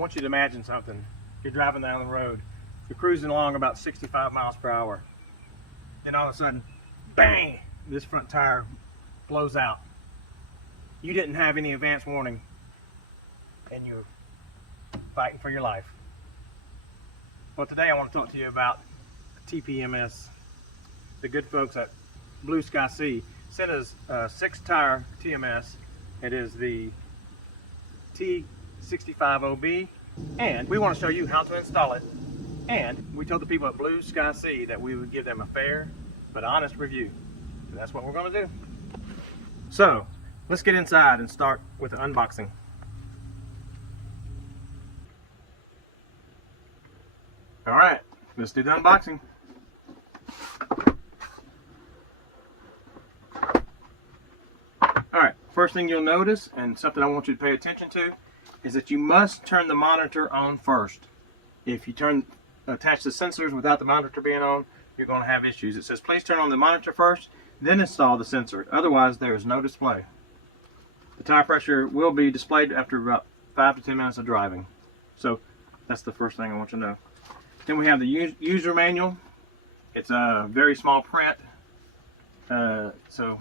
want you to imagine something. You're driving down the road. You're cruising along about 65 miles per hour. Then all of a sudden, bang, this front tire blows out. You didn't have any advance warning and you're fighting for your life. Well, today I want to talk to you about TPMS. The good folks at BlueSkySea sent us a 6-tire TMS. It is the T-650B, and we want to show you how to install it. And we told the people at BlueSkySea that we would give them a fair but honest review. And that's what we're going to do. So let's get inside and start with the unboxing. All right, let's do the unboxing. All right, first thing you'll notice, and something I want you to pay attention to, is that you must turn the monitor on first. If you attach the sensors without the monitor being on, you're going to have issues. It says please turn on the monitor first, then install the sensor. Otherwise, there is no display. The tire pressure will be displayed after about 5 to 10 minutes of driving. So that's the first thing I want you to know. Then we have the user manual. It's a very small print. So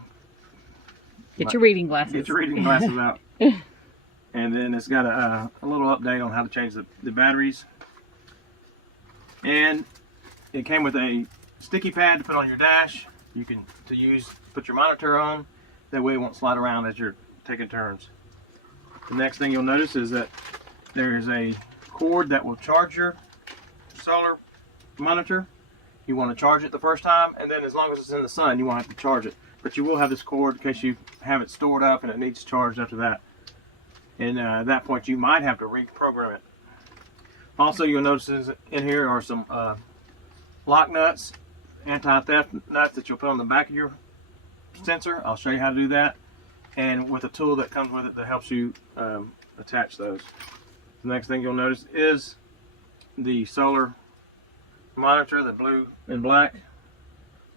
get your reading glasses. Get your reading glasses out. And then it's got a little update on how to change the batteries. And it came with a sticky pad to put on your dash. You can put your monitor on. That way it won't slide around as you're taking turns. The next thing you'll notice is that there is a cord that will charge your solar monitor. You want to charge it the first time, and then as long as it's in the sun, you won't have to charge it. But you will have this cord in case you have it stored up and it needs charged after that. And at that point, you might have to reprogram it. Also, you'll notice in here are some lock nuts, anti-theft nuts that you'll put on the back of your sensor. I'll show you how to do that. And with a tool that comes with it that helps you attach those. The next thing you'll notice is the solar monitor, the blue and black.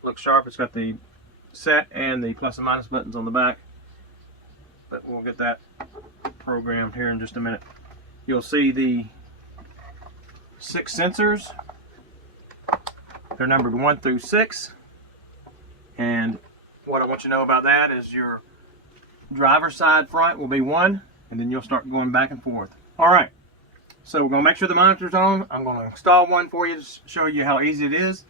Looks sharp. It's got the set and the plus and minus buttons on the back. But we'll get that programmed here in just a minute. You'll see the 6 sensors. They're numbered 1 through 6. And what I want you to know about that is your driver's side front will be 1, and then you'll start going back and forth. All right. So we're going to make sure the monitor's on. I'm going to install one for you to show you how easy it is.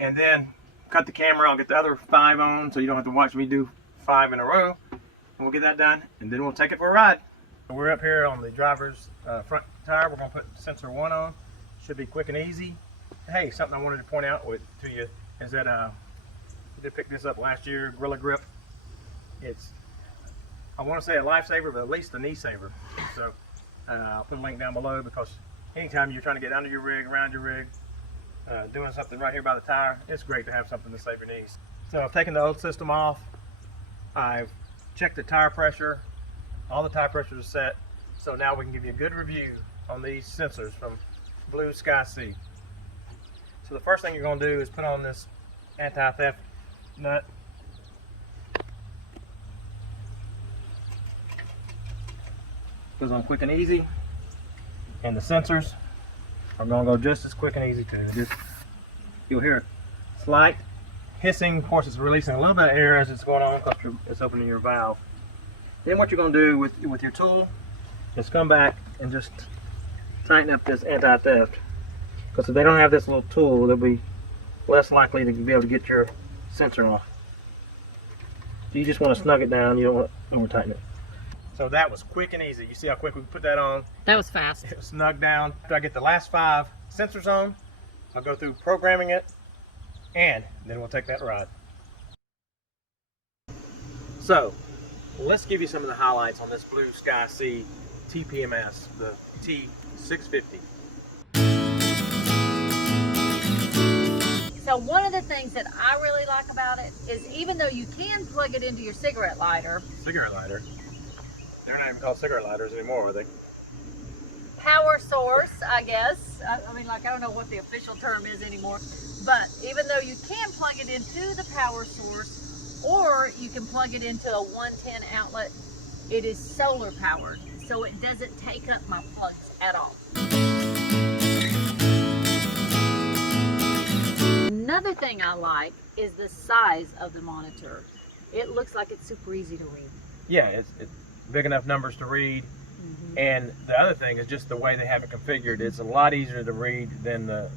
And then cut the camera. I'll get the other 5 on so you don't have to watch me do 5 in a row. And we'll get that done, and then we'll take it for a ride. We're up here on the driver's front tire. We're going to put sensor 1 on. Should be quick and easy. Hey, something I wanted to point out to you is that I did pick this up last year, Gorilla Grip. It's, I want to say a lifesaver, but at least a knee saver. So I'll put a link down below, because anytime you're trying to get under your rig, around your rig, doing something right here by the tire, it's great to have something to save your knees. So I've taken the old system off. I've checked the tire pressure. All the tire pressures are set. So now we can give you a good review on these sensors from BlueSkySea. So the first thing you're going to do is put on this anti-theft nut. Goes on quick and easy, and the sensors are going to go just as quick and easy too. You'll hear a slight hissing. Of course, it's releasing a little bit of air as it's going on because it's opening your valve. Then what you're going to do with your tool is come back and just tighten up this anti-theft, because if they don't have this little tool, they'll be less likely to be able to get your sensor off. So you just want to snug it down. You don't want to over tighten it. So that was quick and easy. You see how quick we put that on? That was fast. It was snugged down. After I get the last 5 sensors on, I'll go through programming it, and then we'll take that ride. So let's give you some of the highlights on this BlueSkySea TPMS, the T-650. So one of the things that I really like about it is, even though you can plug it into your cigarette lighter. Cigarette lighter? They're not even called cigarette lighters anymore, are they? Power source, I guess. I mean, like, I don't know what the official term is anymore. But even though you can plug it into the power source, or you can plug it into a 110 outlet, it is solar powered. so it doesn't take up my plugs at all. Another thing I like is the size of the monitor. It looks like it's super easy to read. Yeah, it's big enough numbers to read. And the other thing is just the way they have it configured. It's a lot easier to read than the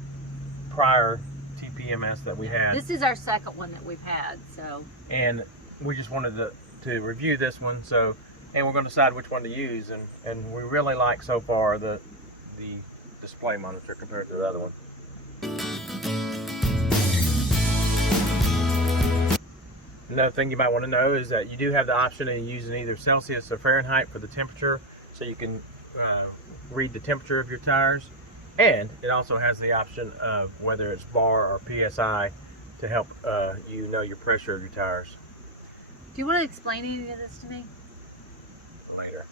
prior TPMS that we had. This is our second one that we've had, so. And we just wanted to review this one, and we're going to decide which one to use. And we really like so far the display monitor compared to the other one. Another thing you might want to know is that you do have the option of using either Celsius or Fahrenheit for the temperature, so you can read the temperature of your tires. And it also has the option of whether it's bar or PSI to help you know your pressure of your tires. Do you want to explain any of this to me? Later.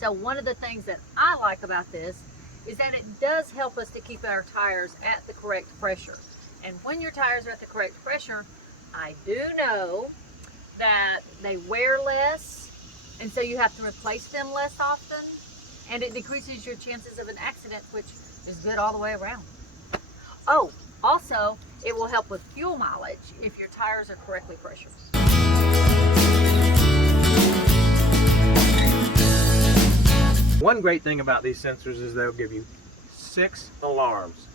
So one of the things that I like about this is that it does help us to keep our tires at the correct pressure. And when your tires are at the correct pressure, I do know that they wear less, and so you have to replace them less often, and it decreases your chances of an accident, which is good all the way around. Oh, also, it will help with fuel mileage if your tires are correctly pressured. One great thing about these sensors is they'll give you 6 alarms.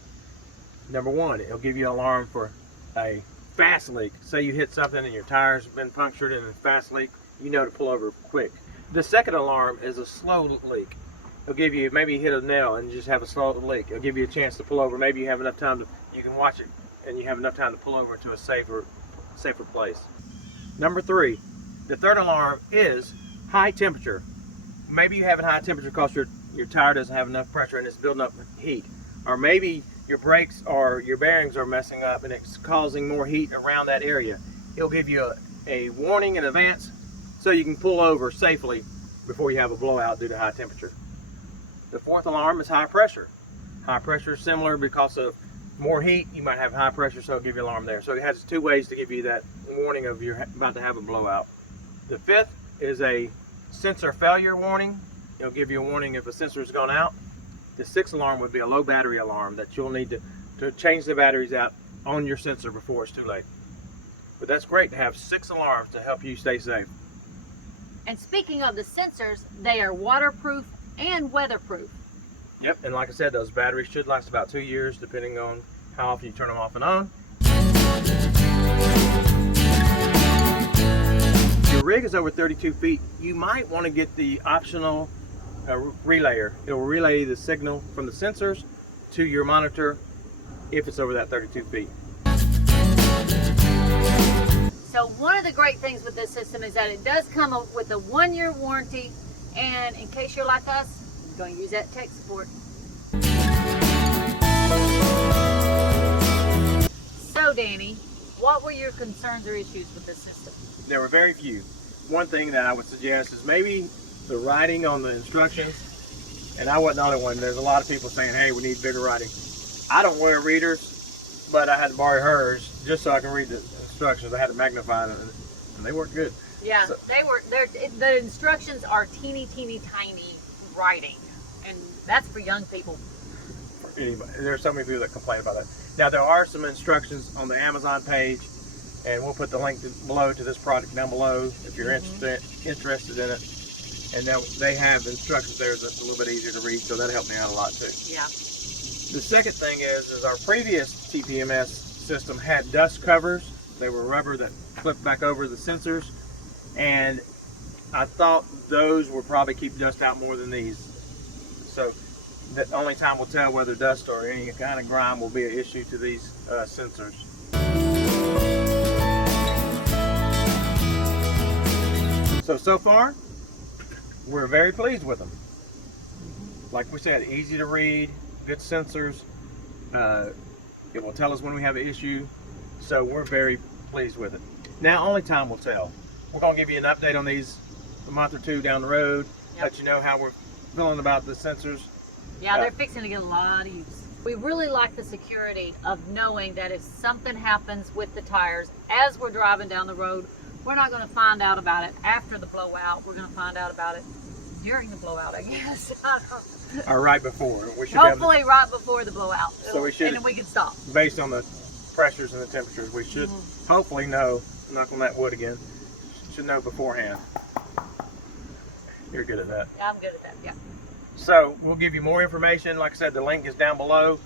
Number one, it'll give you an alarm for a fast leak. Say you hit something and your tire's been punctured and a fast leak, you know to pull over quick. The second alarm is a slow leak. It'll give you, maybe you hit a nail and you just have a slow leak. It'll give you a chance to pull over. Maybe you have enough time to, you can watch it and you have enough time to pull over to a safer place. Number 3, the third alarm is high temperature. Maybe you have a high temperature because your tire doesn't have enough pressure and it's building up heat. Or maybe your brakes or your bearings are messing up and it's causing more heat around that area. It'll give you a warning in advance so you can pull over safely before you have a blowout due to high temperature. The fourth alarm is high pressure. High pressure is similar because of more heat, you might have high pressure, so it'll give you an alarm there. So it has 2 ways to give you that warning of you're about to have a blowout. The fifth is a sensor failure warning. It'll give you a warning if a sensor's gone out. The 6th alarm would be a low battery alarm that you'll need to change the batteries out on your sensor before it's too late. But that's great to have 6 alarms to help you stay safe. And speaking of the sensors, they are waterproof and weatherproof. Yep, and like I said, those batteries should last about 2 years depending on how often you turn them off and on. If your rig is over 32 feet, you might want to get the optional relayer. It will relay the signal from the sensors to your monitor if it's over that 32 feet. So one of the great things with this system is that it does come with a 1-year warranty, and in case you're like us, you're going to use that tech support. So Danny, what were your concerns or issues with this system? There were very few. One thing that I would suggest is maybe the writing on the instructions, and I wasn't the only one. There's a lot of people saying, hey, we need bigger writing. I don't wear readers, but I had to borrow hers just so I can read the instructions. I had to magnify them, and they worked good. Yeah, so, the instructions are teeny tiny writing, and that's for young people. For anybody. There are so many people that complain about that. Now there are some instructions on the Amazon page, and we'll put the link below to this product down below if you're interested in it. And they have instructions there that's a little bit easier to read, so that helped me out a lot too. Yeah. The second thing is our previous TPMS system had dust covers. They were rubber that clipped back over the sensors, and I thought those would probably keep dust out more than these. So the only time will tell whether dust or any kind of grime will be an issue to these sensors. So far, we're very pleased with them. Like we said, easy to read, good sensors. It will tell us when we have an issue, so we're very pleased with it. Now, only time will tell. We're going to give you an update on these a month or 2 down the road, let you know how we're feeling about the sensors. Yeah, they're fixing to get a lot of use. We really like the security of knowing that if something happens with the tires as we're driving down the road, We're not going to find out about it after the blowout. We're going to find out about it during the blowout, I guess. Or right before. We should Hopefully right before the blowout. So we should, and then we can stop. Based on the pressures and the temperatures, we should hopefully know, knock on that wood again, should know beforehand. You're good at that. Yeah, I'm good at that, yeah. So we'll give you more information. Like I said, the link is down below.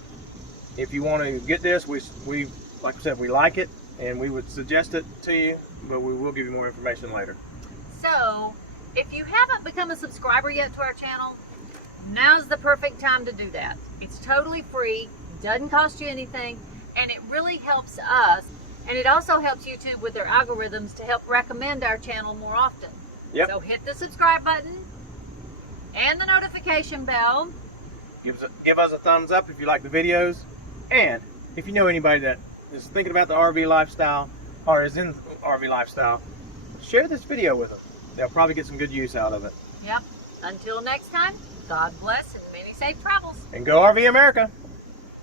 If you want to get this, we like I said, we like it and we would suggest it to you, but we will give you more information later. So if you haven't become a subscriber yet to our channel, now's the perfect time to do that. It's totally free, doesn't cost you anything, and it really helps us. And it also helps YouTube with their algorithms to help recommend our channel more often. Yep. So hit the subscribe button and the notification bell. Give us a thumbs up if you like the videos. And if you know anybody that is thinking about the RV lifestyle or is in RV lifestyle, share this video with them. They'll probably get some good use out of it. Yep. Until next time, God bless and many safe travels. And go RV America!